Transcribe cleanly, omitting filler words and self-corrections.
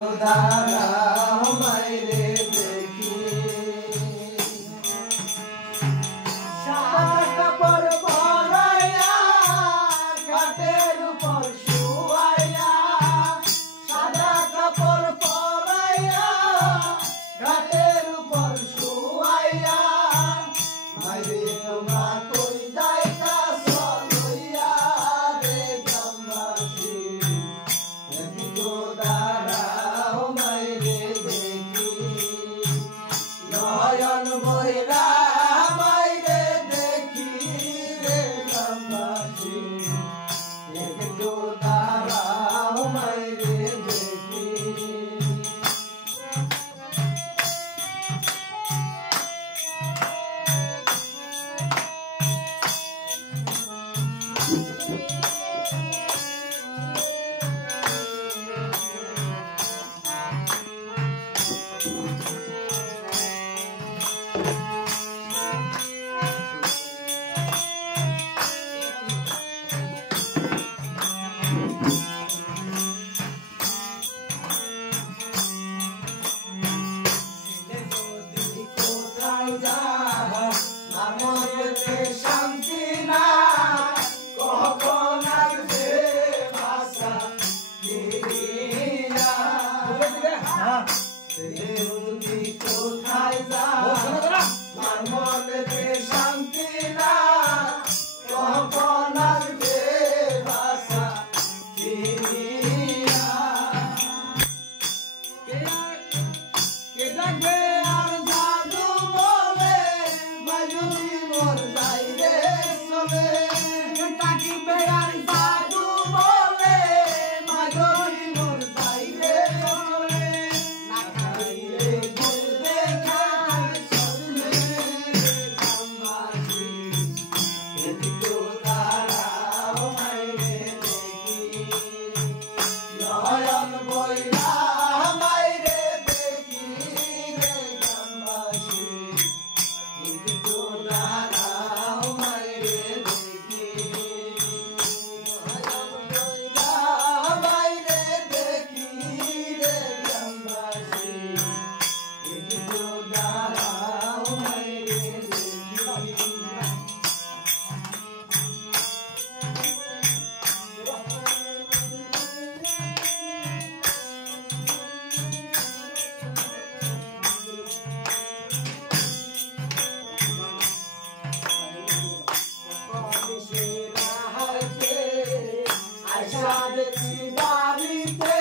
दारा हमारे देखी सात पर पराया घाटेर पर शुआया सादा कपर पराया घाटेर पर शुआया मारे তোমরা কই যাইতা সলইয়া রে গ্রামবাসী দেখি তো দারা নয়ন বইরা মাইরে দেখি রে গ্রামবাসী একটু দাঁড়াও মাইরে দেখি শান্তি না কখন আসবে ভাষা কোথায় যা মনে শান্তি না কখন আসবে ভাষা কে ডাকবে আর জাদু বলে মাজুরি মোর বাইরে চলে ডাকিবে আর জাদু বলে মাজুরি মোর বাইরে চলে না খাইলে বলবে খাই চলে গ্রামবাসী একটু দাঁড়াও মাইরে দেখি নয়ন বইরা মাইরে দেখি রে গ্রামবাসী একটু দাঁড়াও মাইরে দেখি নয়ন বইরা মাইরে দেখি রে গ্রামবাসী একটু দাঁড়াও মাইরে দেখি আশা দেখি বাড়িতে